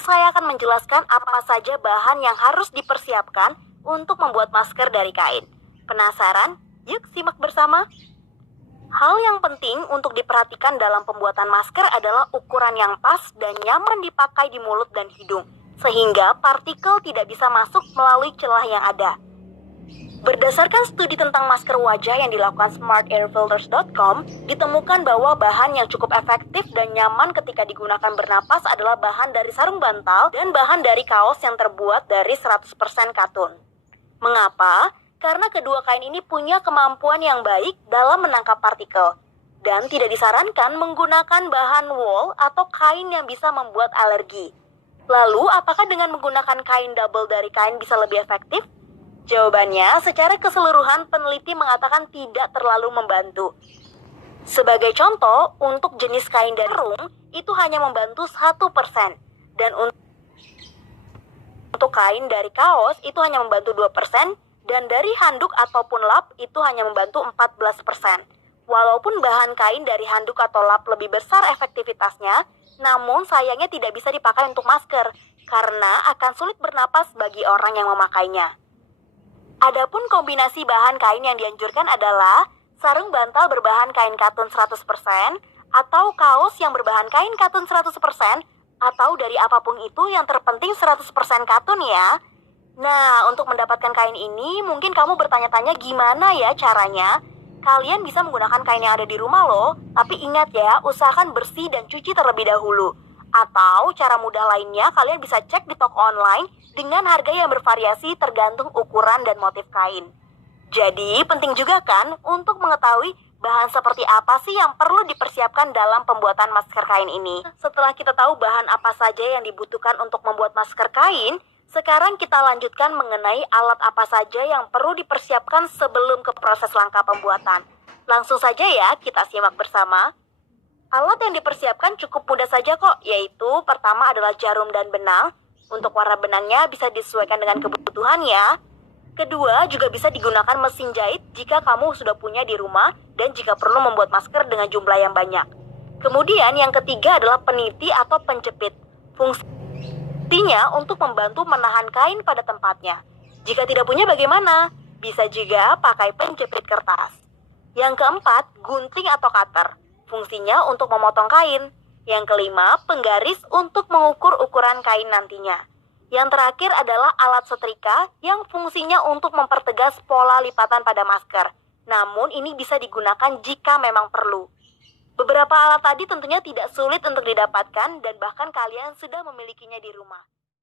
saya akan menjelaskan apa saja bahan yang harus dipersiapkan untuk membuat masker dari kain. Penasaran? Yuk simak bersama. Hal yang penting untuk diperhatikan dalam pembuatan masker adalah ukuran yang pas dan nyaman dipakai di mulut dan hidung, sehingga partikel tidak bisa masuk melalui celah yang ada. Berdasarkan studi tentang masker wajah yang dilakukan smartairfilters.com, ditemukan bahwa bahan yang cukup efektif dan nyaman ketika digunakan bernapas adalah bahan dari sarung bantal dan bahan dari kaos yang terbuat dari 100% katun. Mengapa? Karena kedua kain ini punya kemampuan yang baik dalam menangkap partikel, dan tidak disarankan menggunakan bahan wool atau kain yang bisa membuat alergi. Lalu, apakah dengan menggunakan kain double dari kain bisa lebih efektif? Jawabannya, secara keseluruhan peneliti mengatakan tidak terlalu membantu. Sebagai contoh, untuk jenis kain dari sarung, itu hanya membantu 1%, dan untuk kain dari kaos, itu hanya membantu 2%, dan dari handuk ataupun lap itu hanya membantu 14%. Walaupun bahan kain dari handuk atau lap lebih besar efektivitasnya, namun sayangnya tidak bisa dipakai untuk masker, karena akan sulit bernapas bagi orang yang memakainya. Adapun kombinasi bahan kain yang dianjurkan adalah sarung bantal berbahan kain katun 100%, atau kaos yang berbahan kain katun 100%, atau dari apapun itu yang terpenting 100% katun ya. Nah, untuk mendapatkan kain ini, mungkin kamu bertanya-tanya gimana ya caranya? Kalian bisa menggunakan kain yang ada di rumah loh, tapi ingat ya, usahakan bersih dan cuci terlebih dahulu. Atau cara mudah lainnya, kalian bisa cek di toko online dengan harga yang bervariasi tergantung ukuran dan motif kain. Jadi, penting juga kan untuk mengetahui bahan seperti apa sih yang perlu dipersiapkan dalam pembuatan masker kain ini. Setelah kita tahu bahan apa saja yang dibutuhkan untuk membuat masker kain, sekarang kita lanjutkan mengenai alat apa saja yang perlu dipersiapkan sebelum ke proses langkah pembuatan. Langsung saja ya, kita simak bersama. Alat yang dipersiapkan cukup mudah saja kok, yaitu pertama adalah jarum dan benang. Untuk warna benangnya bisa disesuaikan dengan kebutuhan ya. Kedua, juga bisa digunakan mesin jahit jika kamu sudah punya di rumah dan jika perlu membuat masker dengan jumlah yang banyak. Kemudian yang ketiga adalah peniti atau penjepit. Fungsinya untuk membantu menahan kain pada tempatnya. Jika tidak punya bagaimana? Bisa juga pakai penjepit kertas. Yang keempat, gunting atau cutter. Fungsinya untuk memotong kain. Yang kelima, penggaris untuk mengukur ukuran kain nantinya. Yang terakhir adalah alat setrika yang fungsinya untuk mempertegas pola lipatan pada masker. Namun ini bisa digunakan jika memang perlu. Beberapa alat tadi tentunya tidak sulit untuk didapatkan dan bahkan kalian sudah memilikinya di rumah.